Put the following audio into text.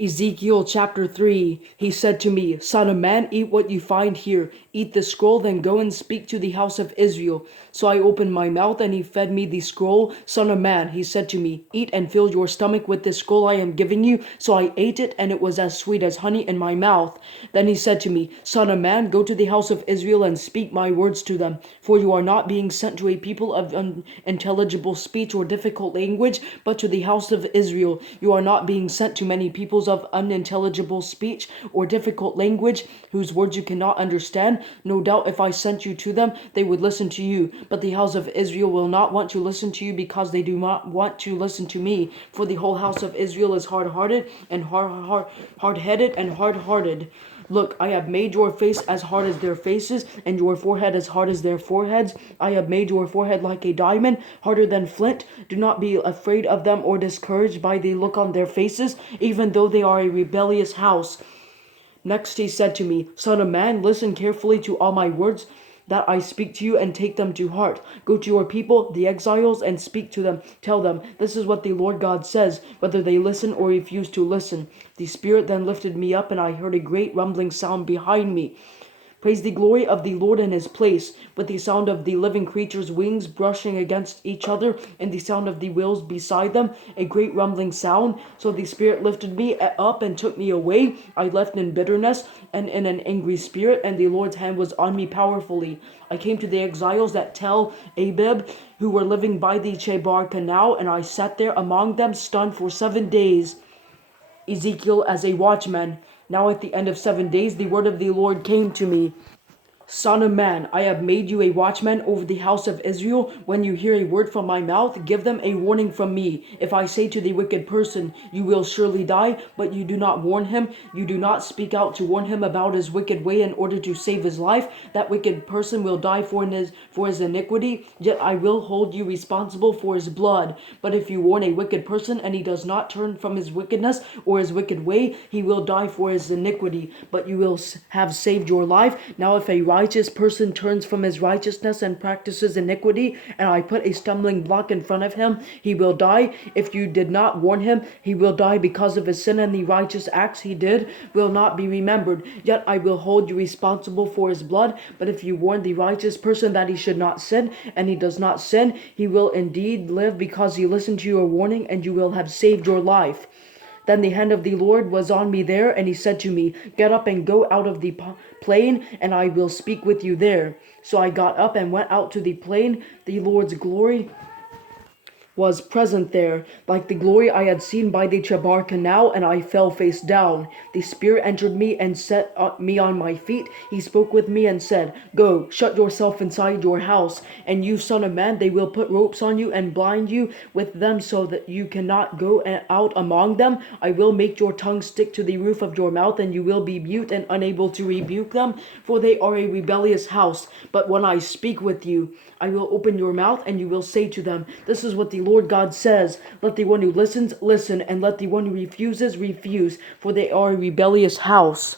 Ezekiel Chapter 3, he said to me, Son of man, eat what you find here. Eat the scroll, then go and speak to the house of Israel. So I opened my mouth, and he fed me the scroll. Son of man, he said to me, eat and fill your stomach with the scroll I am giving you. So I ate it, and it was as sweet as honey in my mouth. Then he said to me, Son of man, go to the house of Israel and speak my words to them. For you are not being sent to a people of unintelligible speech or difficult language, but to the house of Israel. You are not being sent to many peoples of unintelligible speech or difficult language, whose words you cannot understand. No doubt if I sent you to them, they would listen to you. But the house of Israel will not want to listen to you, because they do not want to listen to me. For the whole house of Israel is hard-hearted and hard-headed and hard-hearted. Look, I have made your face as hard as their faces, and your forehead as hard as their foreheads. I have made your forehead like a diamond, harder than flint. Do not be afraid of them or discouraged by the look on their faces, even though they are a rebellious house. Next he said to me, Son of man, listen carefully to all my words that I speak to you, and take them to heart. Go to your people, the exiles, and speak to them. Tell them, this is what the Lord God says, whether they listen or refuse to listen. The Spirit then lifted me up, and I heard a great rumbling sound behind me. Praise the glory of the Lord in his place, with the sound of the living creatures' wings brushing against each other, and the sound of the wheels beside them, a great rumbling sound. So the Spirit lifted me up and took me away. I left in bitterness and in an angry spirit, and the Lord's hand was on me powerfully. I came to the exiles at Tel Abib, who were living by the Chebar Canal, and I sat there among them, stunned for 7 days. Ezekiel as a watchman. Now at the end of 7 days the word of the Lord came to me. Son of man, I have made you a watchman over the house of Israel. When you hear a word from my mouth, give them a warning from me. If I say to the wicked person, you will surely die, but you do not warn him, you do not speak out to warn him about his wicked way in order to save his life, that wicked person will die for his iniquity, yet I will hold you responsible for his blood. But if you warn a wicked person and he does not turn from his wickedness or his wicked way, he will die for his iniquity, but you will have saved your life. Now if a righteous person turns from his righteousness and practices iniquity, and I put a stumbling block in front of him, he will die. If you did not warn him, he will die because of his sin, and the righteous acts he did will not be remembered. Yet I will hold you responsible for his blood. But if you warn the righteous person that he should not sin, and he does not sin, he will indeed live because he listened to your warning, and you will have saved your life. Then the hand of the Lord was on me there, and he said to me, Get up and go out of the plain, and I will speak with you there. So I got up and went out to the plain. The Lord's glory was present there, like the glory I had seen by the Chebar Canal, and I fell face down. The Spirit entered me and set me on my feet. He spoke with me and said, Go, shut yourself inside your house, and you, son of man, they will put ropes on you and blind you with them so that you cannot go out among them. I will make your tongue stick to the roof of your mouth, and you will be mute and unable to rebuke them, for they are a rebellious house. But when I speak with you, I will open your mouth, and you will say to them, This is what the Lord God says. Let the one who listens, listen, and let the one who refuses, refuse, for they are a rebellious house.